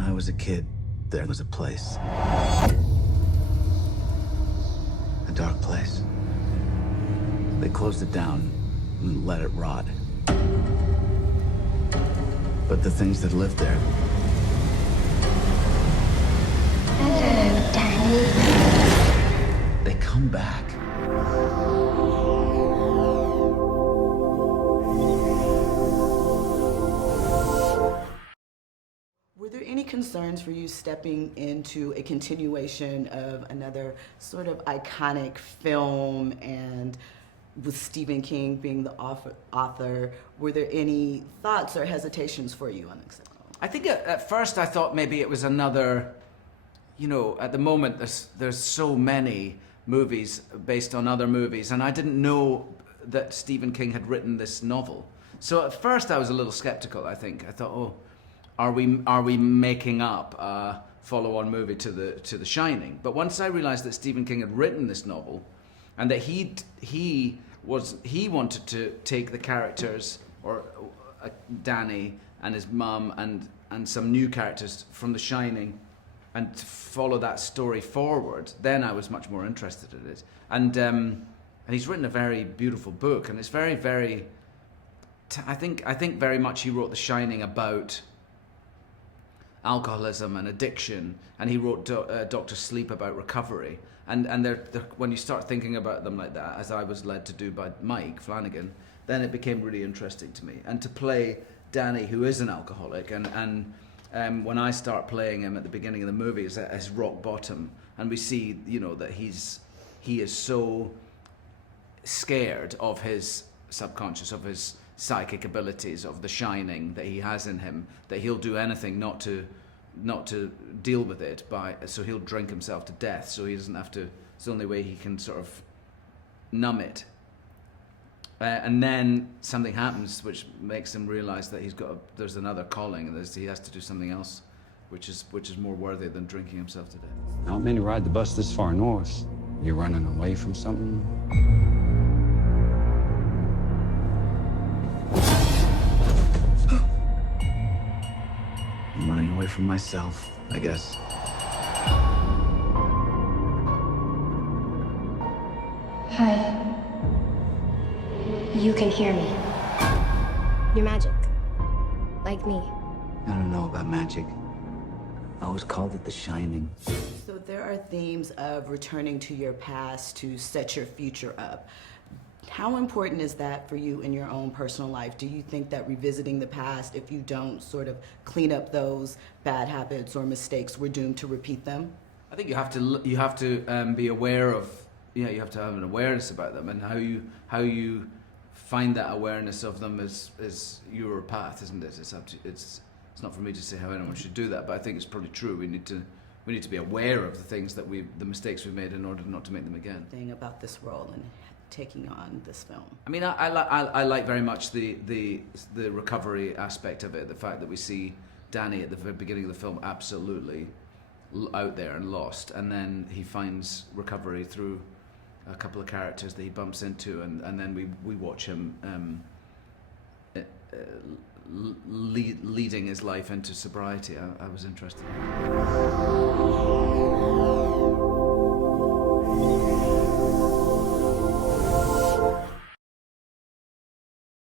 When I was a kid, there was a place. A dark place. They closed it down and let it rot. But the things that lived there... Hello, Danny. They come back. Were there any concerns for you stepping into a continuation of another sort of iconic film, and with Stephen King being the author, were there any thoughts or hesitations for you on this? I think at first I thought maybe it was another, you know, at the moment there's so many movies based on other movies, and I didn't know that Stephen King had written this novel. So at first I was a little skeptical, I think. I thought, oh, are we making up a follow-on movie to The Shining? But once I realized that Stephen King had written this novel, and that he wanted to take the characters, or Danny and his mum and some new characters from The Shining, and to follow that story forward, then I was much more interested in it. And he's written a very beautiful book, and it's very, very. I think very much he wrote The Shining about alcoholism and addiction, and he wrote Dr. Sleep about recovery. And they're, when you start thinking about them like that, as I was led to do by Mike Flanagan, then it became really interesting to me. And to play Danny, who is an alcoholic, and when I start playing him at the beginning of the movie as rock bottom, and we see, you know, that he is so scared of his subconscious, of his psychic abilities, of the shining that he has in him, that he'll do anything not to deal with it, so he'll drink himself to death so he doesn't have to. It's the only way he can sort of numb it. And then something happens which makes him realize that there's another calling, and he has to do something else, which is more worthy than drinking himself to death. Not many ride the bus this far north. You're running away from something? I'm running away from myself, I guess. Hi. You can hear me. You're magic. Like me. I don't know about magic. I always called it The Shining. So there are themes of returning to your past to set your future up. How important is that for you in your own personal life? Do you think that revisiting the past, if you don't sort of clean up those bad habits or mistakes, we're doomed to repeat them? I think you have to be aware of, you have to have an awareness about them, and how you find that awareness of them is your path, isn't it? It's not for me to say how anyone should do that, but I think it's probably true. We need to be aware of the things that the mistakes we've made in order not to make them again. Thing about this role and taking on this film. I mean, I like very much the recovery aspect of it. The fact that we see Danny at the very beginning of the film absolutely out there and lost, and then he finds recovery through a couple of characters that he bumps into, and then we watch him leading his life into sobriety. I was interested.